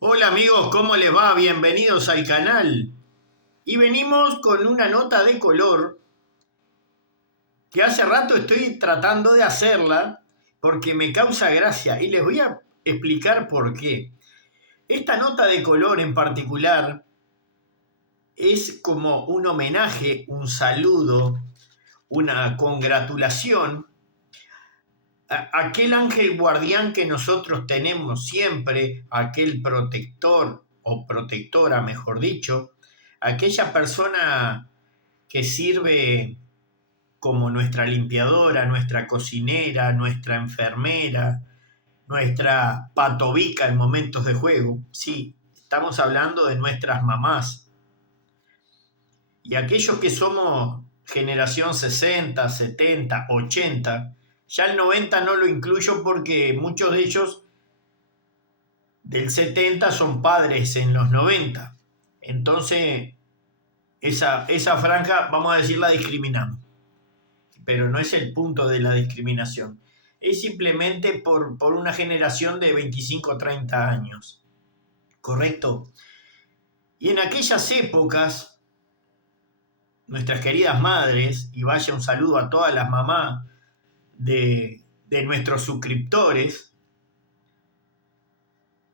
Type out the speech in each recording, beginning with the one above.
Hola amigos, ¿cómo les va? Bienvenidos al canal. Y venimos con una nota de color que hace rato estoy tratando de hacerla porque me causa gracia y les voy a explicar por qué. Esta nota de color en particular es como un homenaje, un saludo, una congratulación aquel ángel guardián que nosotros tenemos siempre, aquel protector o protectora, mejor dicho, aquella persona que sirve como nuestra limpiadora, nuestra cocinera, nuestra enfermera, nuestra patobica en momentos de juego. Sí, estamos hablando de nuestras mamás. Y aquellos que somos generación 60, 70, 80, ya el 90 no lo incluyo porque muchos de ellos del 70 son padres en los 90. Entonces, esa franja, vamos a decir, la discriminamos. Pero no es el punto de la discriminación. Es simplemente por una generación de 25 o 30 años. ¿Correcto? Y en aquellas épocas, nuestras queridas madres, y vaya un saludo a todas las mamás de nuestros suscriptores,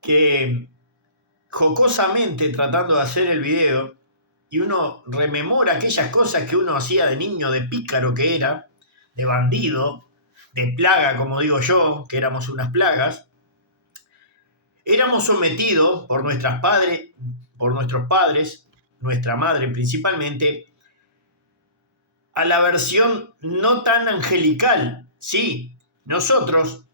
que jocosamente tratando de hacer el video, y uno rememora aquellas cosas que uno hacía de niño, de pícaro que era, de bandido, de plaga, como digo yo, que éramos unas plagas, éramos sometidos por nuestros padres, nuestra madre principalmente, a la versión no tan angelical. Sí, nosotros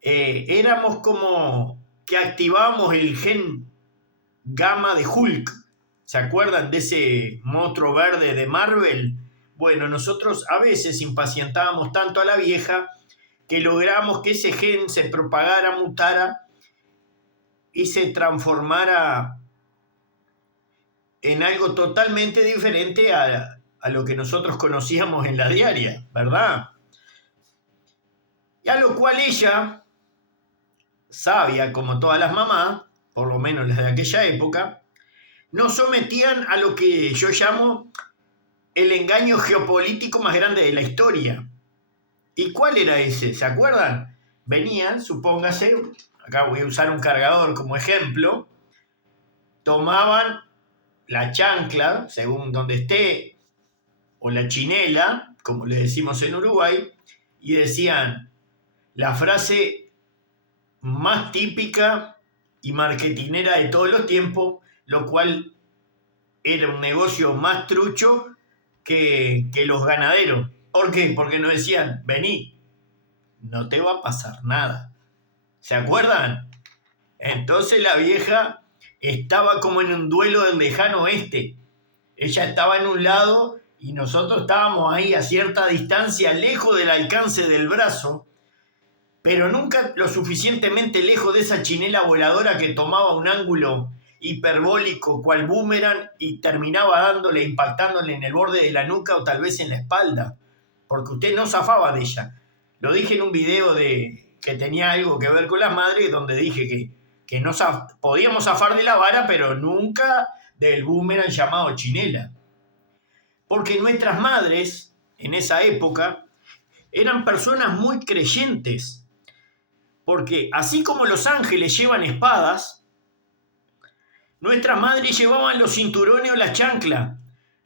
éramos como que activábamos el gen gamma de Hulk. ¿Se acuerdan de ese monstruo verde de Marvel? Bueno, nosotros a veces impacientábamos tanto a la vieja que logramos que ese gen se propagara, mutara y se transformara en algo totalmente diferente a lo que nosotros conocíamos en la diaria, ¿verdad? Y a lo cual ella, sabia como todas las mamás, por lo menos las de aquella época, nos sometían a lo que yo llamo el engaño geopolítico más grande de la historia. ¿Y cuál era ese? ¿Se acuerdan? Venían, supóngase, acá voy a usar un cargador como ejemplo, tomaban la chancla, según donde esté, o la chinela, como le decimos en Uruguay, y decían la frase más típica y marketinera de todos los tiempos, lo cual era un negocio más trucho que los ganaderos. ¿Por qué? Porque nos decían, vení, no te va a pasar nada. ¿Se acuerdan? Entonces la vieja estaba como en un duelo del lejano oeste. Ella estaba en un lado y nosotros estábamos ahí a cierta distancia, lejos del alcance del brazo, pero nunca lo suficientemente lejos de esa chinela voladora que tomaba un ángulo hiperbólico cual boomerang y terminaba dándole, impactándole en el borde de la nuca o tal vez en la espalda, porque usted no zafaba de ella. Lo dije en un video que tenía algo que ver con las madres, donde dije que no podíamos zafar de la vara, pero nunca del boomerang llamado chinela. Porque nuestras madres, en esa época, eran personas muy creyentes. Porque así como los ángeles llevan espadas, nuestras madres llevaban los cinturones o la chancla,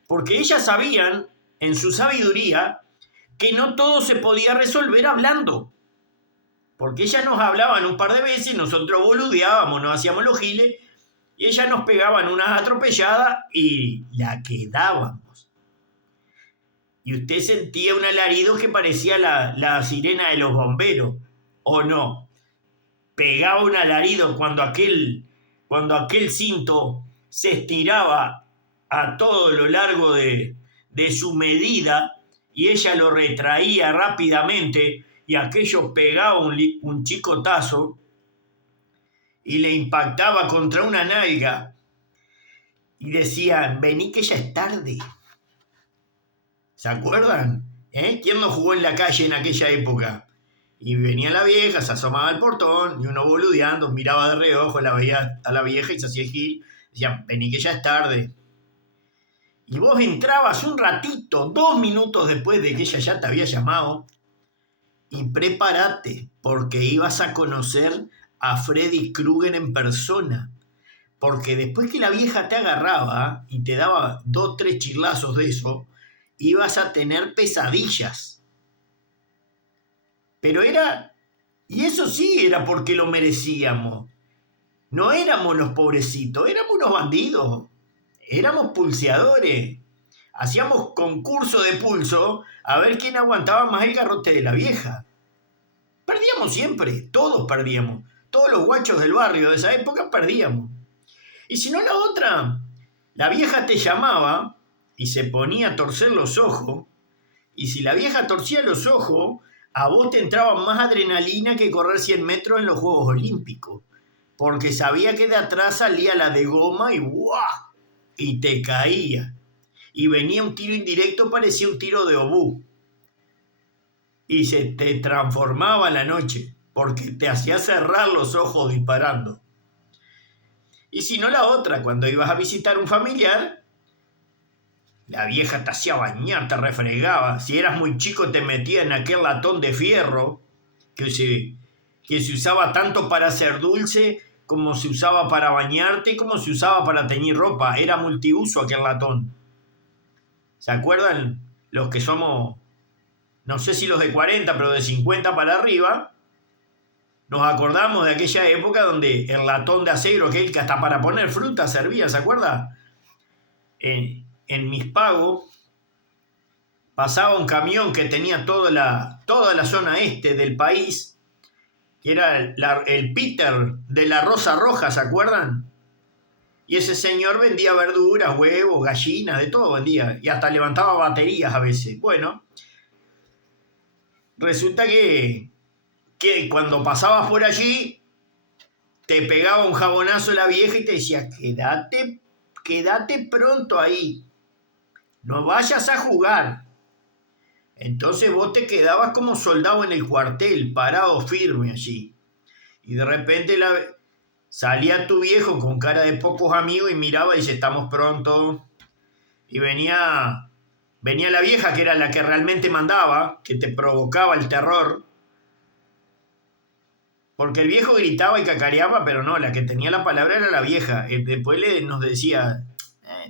porque ellas sabían, en su sabiduría, que no todo se podía resolver hablando. Porque ellas nos hablaban un par de veces, nosotros boludeábamos, nos hacíamos los giles, y ellas nos pegaban unas atropelladas y la quedábamos. Y usted sentía un alarido que parecía la sirena de los bomberos, ¿o no? Pegaba un alarido cuando aquel cinto se estiraba a todo lo largo de su medida y ella lo retraía rápidamente y aquello pegaba un chicotazo y le impactaba contra una nalga y decían, vení que ya es tarde. ¿Se acuerdan? ¿Quién no jugó en la calle en aquella época? Y venía la vieja, se asomaba al portón, y uno boludeando, miraba de reojo, la veía a la vieja y se hacía el gil. Decía, vení que ya es tarde. Y vos entrabas un ratito, 2 minutos después de que ella ya te había llamado, y prepárate, porque ibas a conocer a Freddy Krueger en persona. Porque después que la vieja te agarraba y te daba 2, 3 chirlazos de eso, ibas a tener pesadillas. Pero era, y eso sí era porque lo merecíamos. No éramos los pobrecitos, éramos unos bandidos. Éramos pulseadores. Hacíamos concurso de pulso a ver quién aguantaba más el garrote de la vieja. Perdíamos siempre, todos perdíamos. Todos los guachos del barrio de esa época perdíamos. Y si no la otra, la vieja te llamaba y se ponía a torcer los ojos. Y si la vieja torcía los ojos, a vos te entraba más adrenalina que correr 100 metros en los Juegos Olímpicos. Porque sabía que de atrás salía la de goma y ¡guau! Y te caía. Y venía un tiro indirecto, parecía un tiro de obú. Y se te transformaba la noche, porque te hacía cerrar los ojos disparando. Y si no la otra, cuando ibas a visitar un familiar, la vieja te hacía bañar, te refregaba. Si eras muy chico te metía en aquel latón de fierro que se usaba tanto para hacer dulce, como se usaba para bañarte, como se usaba para teñir ropa. Era multiuso aquel latón. ¿Se acuerdan los que somos, no sé si los de 40, pero de 50 para arriba? Nos acordamos de aquella época donde el latón de acero, aquel que hasta para poner fruta servía, ¿se acuerda? En Mis Pagos pasaba un camión que tenía toda la zona este del país, que era el Peter de la Rosa Roja, ¿se acuerdan? Y ese señor vendía verduras, huevos, gallinas, de todo vendía. Y hasta levantaba baterías a veces. Bueno, resulta que cuando pasabas por allí, te pegaba un jabonazo la vieja y te decía, quédate pronto ahí. No vayas a jugar. Entonces vos te quedabas como soldado en el cuartel, parado firme allí. Y de repente salía tu viejo con cara de pocos amigos y miraba y dice, estamos pronto. Y venía la vieja, que era la que realmente mandaba, que te provocaba el terror. Porque el viejo gritaba y cacareaba, pero no, la que tenía la palabra era la vieja. Después nos decía,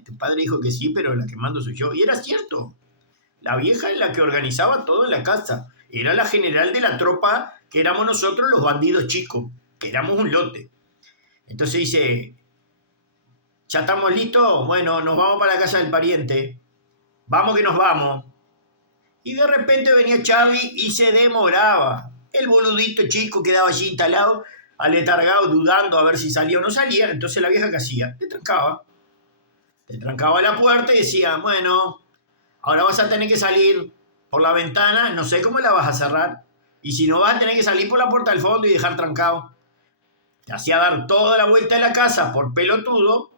tu padre dijo que sí, pero la que mando soy yo. Y era cierto. La vieja es la que organizaba todo en la casa. Era la general de la tropa, que éramos nosotros los bandidos chicos, que éramos un lote. Entonces dice, ¿ya estamos listos? Bueno, nos vamos para la casa del pariente. Vamos que nos vamos. Y de repente venía Charlie y se demoraba. El boludito chico quedaba allí instalado, aletargado, dudando a ver si salía o no salía. Entonces la vieja, ¿qué hacía? Te trancaba la puerta y decía, bueno, ahora vas a tener que salir por la ventana, no sé cómo la vas a cerrar. Y si no, vas a tener que salir por la puerta del fondo y dejar trancado. Te hacía dar toda la vuelta de la casa por pelotudo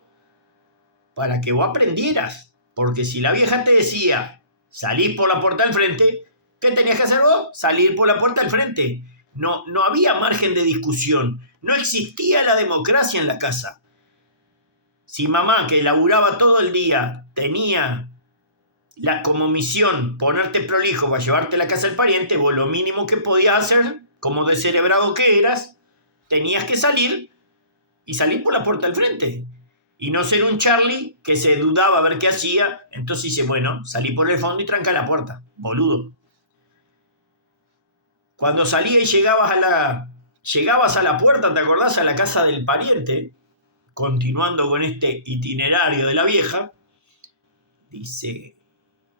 para que vos aprendieras. Porque si la vieja te decía, salís por la puerta del frente, ¿qué tenías que hacer vos? Salir por la puerta del frente. No había margen de discusión. No existía la democracia en la casa. Si mamá, que laburaba todo el día, tenía como misión ponerte prolijo para llevarte a la casa del pariente, vos lo mínimo que podías hacer, como descerebrado que eras, tenías que salir por la puerta del frente. Y no ser un Charlie que se dudaba a ver qué hacía. Entonces dice, bueno, salí por el fondo y tranca la puerta. Boludo. Cuando salía y llegabas a la puerta, ¿te acordás? A la casa del pariente, continuando con este itinerario de la vieja, dice,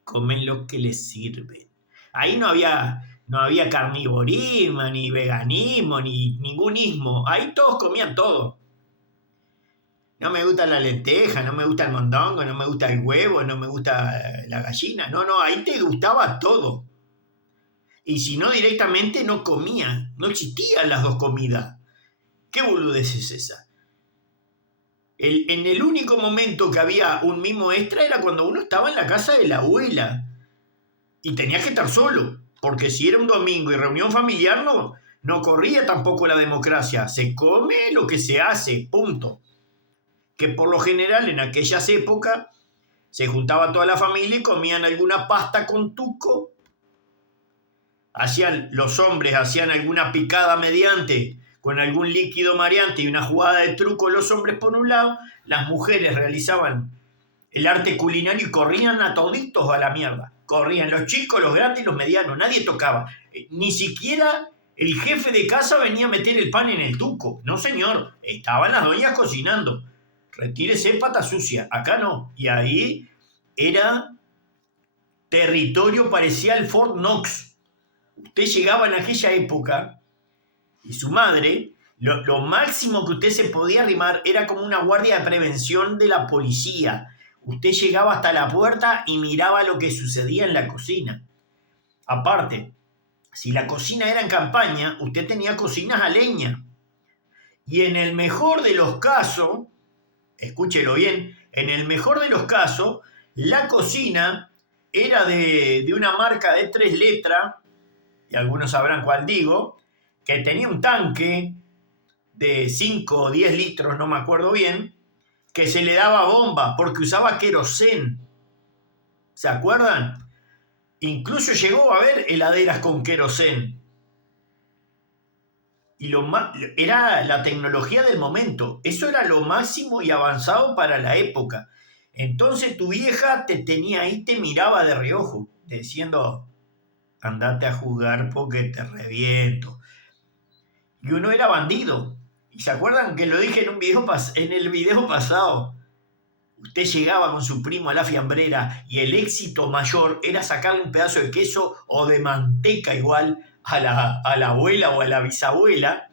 comen lo que les sirve. Ahí no había carnivorismo, ni veganismo, ni ningún ismo. Ahí todos comían todo. No me gusta la lenteja, no me gusta el mondongo, no me gusta el huevo, no me gusta la gallina. No, ahí te gustaba todo. Y si no, directamente no comía. No existían las dos comidas. ¿Qué boludez es esa? En el único momento que había un mimo extra era cuando uno estaba en la casa de la abuela. Y tenías que estar solo. porque si era un domingo y reunión familiar, no corría tampoco la democracia. Se come lo que se hace, punto. Que por lo general en aquellas épocas se juntaba toda la familia y comían alguna pasta con tuco. Los hombres hacían alguna picada mediante con algún líquido mareante y una jugada de truco los hombres por un lado, las mujeres realizaban el arte culinario y corrían a toditos a la mierda. Corrían los chicos, los grandes y los medianos, nadie tocaba. Ni siquiera el jefe de casa venía a meter el pan en el tuco. No, señor, estaban las doñas cocinando. Retírese, pata sucia, acá no. Y ahí era territorio, parecía el Fort Knox. Usted llegaba en aquella época y su madre, lo máximo que usted se podía arrimar era como una guardia de prevención de la policía. Usted llegaba hasta la puerta y miraba lo que sucedía en la cocina. Aparte, si la cocina era en campaña, usted tenía cocinas a leña. Y en el mejor de los casos, escúchelo bien, en el mejor de los casos, la cocina era de una marca de 3 letras, y algunos sabrán cuál digo, que tenía un tanque de 5 o 10 litros, no me acuerdo bien, que se le daba bomba porque usaba querosén. ¿Se acuerdan? Incluso llegó a haber heladeras con querosén. Y era la tecnología del momento. Eso era lo máximo y avanzado para la época. Entonces tu vieja te tenía ahí, te miraba de reojo, diciendo, andate a jugar porque te reviento. Y uno era bandido. ¿Y se acuerdan que lo dije en el video pasado? Usted llegaba con su primo a la fiambrera y el éxito mayor era sacarle un pedazo de queso o de manteca igual a la abuela o a la bisabuela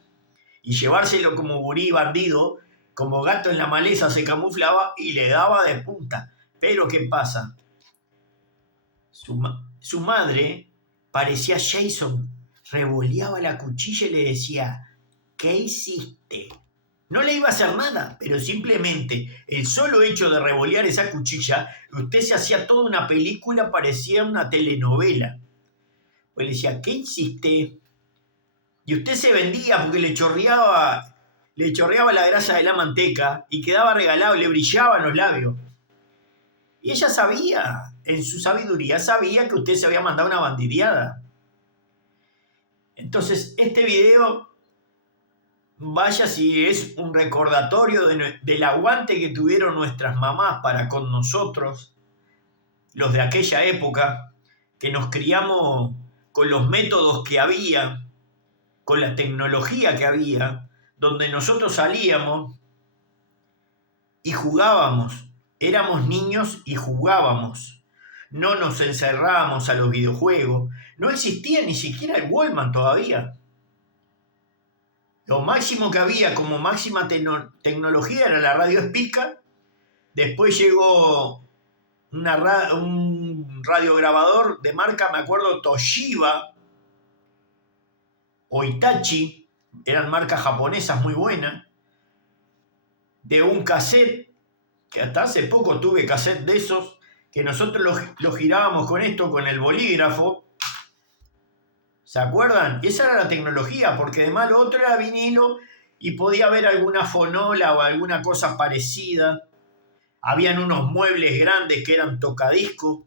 y llevárselo como gurí bandido, como gato en la maleza se camuflaba y le daba de punta. Pero ¿qué pasa? Su madre parecía Jason, revoleaba la cuchilla y le decía, ¿qué hiciste? No le iba a hacer nada, pero simplemente el solo hecho de revolear esa cuchilla, usted se hacía toda una película, parecía una telenovela. Pues le decía, ¿qué hiciste? Y usted se vendía porque le chorreaba la grasa de la manteca y quedaba regalado, le brillaban los labios. Y ella sabía, en su sabiduría, sabía que usted se había mandado una bandideada. Entonces, este video, vaya si es un recordatorio del aguante que tuvieron nuestras mamás para con nosotros, los de aquella época, que nos criamos con los métodos que había, con la tecnología que había, donde nosotros salíamos y jugábamos. Éramos niños y jugábamos. No nos encerrábamos a los videojuegos. No existía ni siquiera el Walkman todavía. Lo máximo que había como máxima tecnología era la radio Spica. Después llegó un radiograbador de marca, me acuerdo, Toshiba o Hitachi. Eran marcas japonesas muy buenas. De un cassette, que hasta hace poco tuve cassette de esos, que nosotros los girábamos con esto, con el bolígrafo. ¿Se acuerdan? Esa era la tecnología, porque además lo otro era vinilo y podía haber alguna fonola o alguna cosa parecida. Habían unos muebles grandes que eran tocadiscos,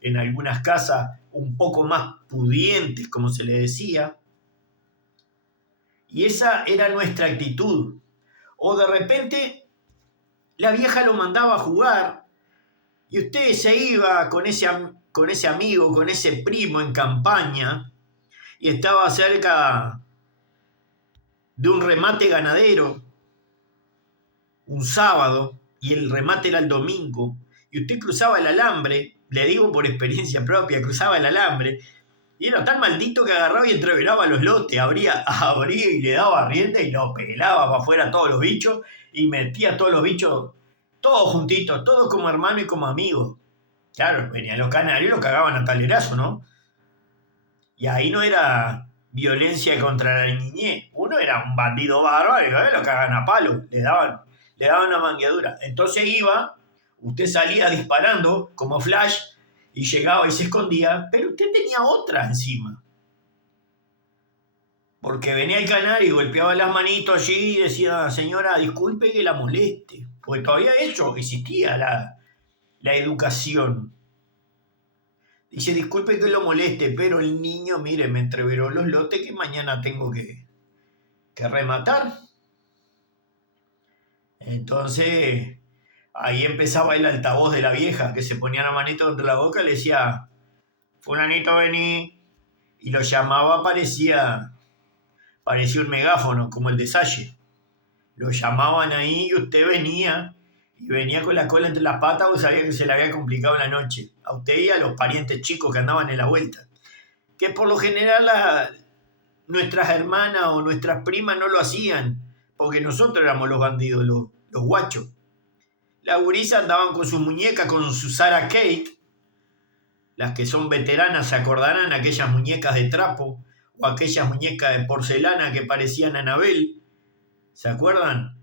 en algunas casas un poco más pudientes, como se le decía. Y esa era nuestra actitud. O de repente la vieja lo mandaba a jugar y usted se iba con ese amigo, con ese primo en campaña y estaba cerca de un remate ganadero un sábado y el remate era el domingo y usted cruzaba el alambre, le digo por experiencia propia, cruzaba el alambre y era tan maldito que agarraba y entreveraba los lotes, abría y le daba rienda y lo pelaba para afuera a todos los bichos y metía a todos los bichos, todos juntitos, todos como hermanos y como amigos. Claro, venían los canarios y los cagaban a talerazo, ¿no? Y ahí no era violencia contra la niñez. Uno era un bandido bárbaro y lo cagaban a palo, le daban una mangueadura. Entonces usted salía disparando como Flash y llegaba y se escondía, pero usted tenía otra encima. Porque venía el canario y golpeaba las manitos allí y decía, señora, disculpe que la moleste. Porque todavía eso existía la educación. Dice, disculpe que lo moleste, pero el niño, mire, me entreveró los lotes que mañana tengo que rematar. Entonces, ahí empezaba el altavoz de la vieja, que se ponía la manito contra la boca y le decía, fulanito, vení. Y lo llamaba, parecía un megáfono, como el de Salle. Lo llamaban ahí y usted venía, y venía con la cola entre las patas, o sabía que se le había complicado la noche. A usted y a los parientes chicos que andaban en la vuelta. Que por lo general nuestras hermanas o nuestras primas no lo hacían, porque nosotros éramos los bandidos, los guachos. Las gurisas andaban con sus muñecas, con su Sarah Kate. Las que son veteranas se acordarán, aquellas muñecas de trapo o aquellas muñecas de porcelana que parecían Anabel. ¿Se acuerdan?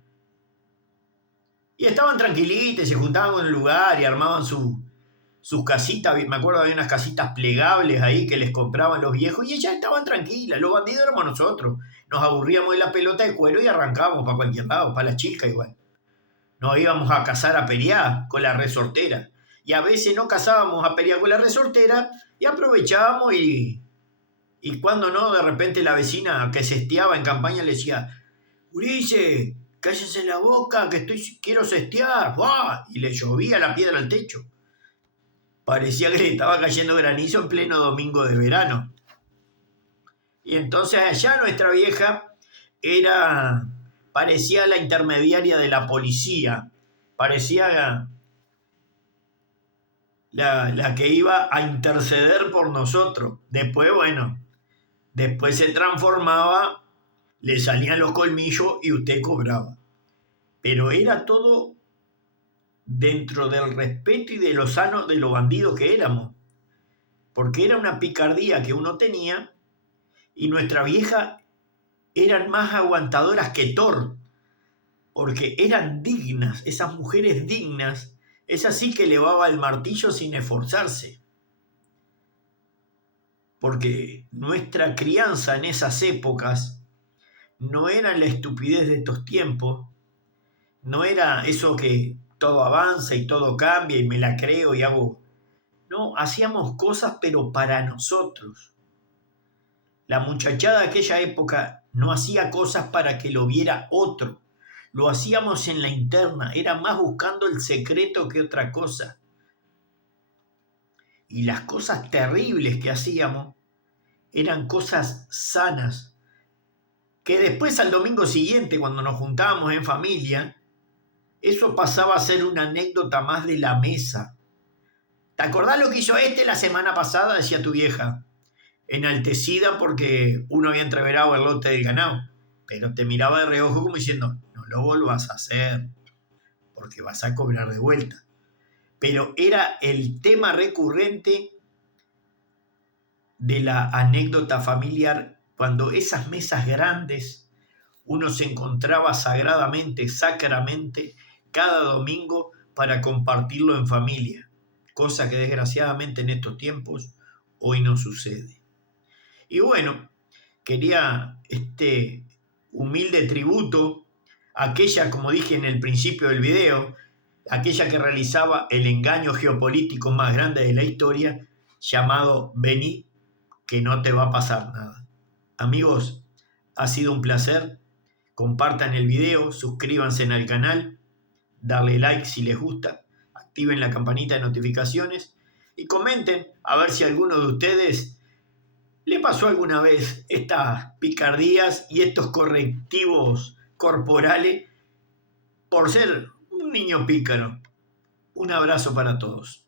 Y estaban tranquilitas, se juntaban en el lugar y armaban sus casitas. Me acuerdo, había unas casitas plegables ahí que les compraban los viejos y ellas estaban tranquilas. Los bandidos éramos nosotros. Nos aburríamos de la pelota de cuero y arrancábamos para cualquier lado, para la chica igual. Nos íbamos a cazar a pelear con la resortera. Y a veces no cazábamos a pelear con la resortera y aprovechábamos y cuando no, de repente la vecina que sesteaba en campaña le decía, Ulises, cállense la boca que quiero sestear. ¡Buah! Y le llovía la piedra al techo. Parecía que le estaba cayendo granizo en pleno domingo de verano. Y entonces allá nuestra vieja parecía la intermediaria de la policía. Parecía la que iba a interceder por nosotros. Después se transformaba, le salían los colmillos y usted cobraba. Pero era todo dentro del respeto y de lo sano de los bandidos que éramos. Porque era una picardía que uno tenía y nuestra vieja eran más aguantadoras que Thor. Porque eran dignas, esas mujeres dignas. Es así que elevaba el martillo sin esforzarse. Porque nuestra crianza en esas épocas no era la estupidez de estos tiempos, no era eso que todo avanza y todo cambia y me la creo y hago. No, hacíamos cosas pero para nosotros. La muchachada de aquella época no hacía cosas para que lo viera otro. Lo hacíamos en la interna, era más buscando el secreto que otra cosa. Y las cosas terribles que hacíamos eran cosas sanas, que después al domingo siguiente, cuando nos juntábamos en familia, eso pasaba a ser una anécdota más de la mesa. ¿Te acordás lo que hizo la semana pasada? Decía tu vieja, enaltecida porque uno había entreverado el lote del ganado, pero te miraba de reojo como diciendo, no lo vuelvas a hacer, porque vas a cobrar de vuelta. Pero era el tema recurrente de la anécdota familiar, cuando esas mesas grandes uno se encontraba sagradamente, sacramente, cada domingo para compartirlo en familia, cosa que desgraciadamente en estos tiempos hoy no sucede. Y bueno, quería este humilde tributo a aquella, como dije en el principio del video, aquella que realizaba el engaño geopolítico más grande de la historia, llamado Vení, que no te va a pasar nada. Amigos, ha sido un placer. Compartan el video, suscríbanse al canal, darle like si les gusta, activen la campanita de notificaciones y comenten a ver si a alguno de ustedes le pasó alguna vez estas picardías y estos correctivos corporales por ser un niño pícaro. Un abrazo para todos.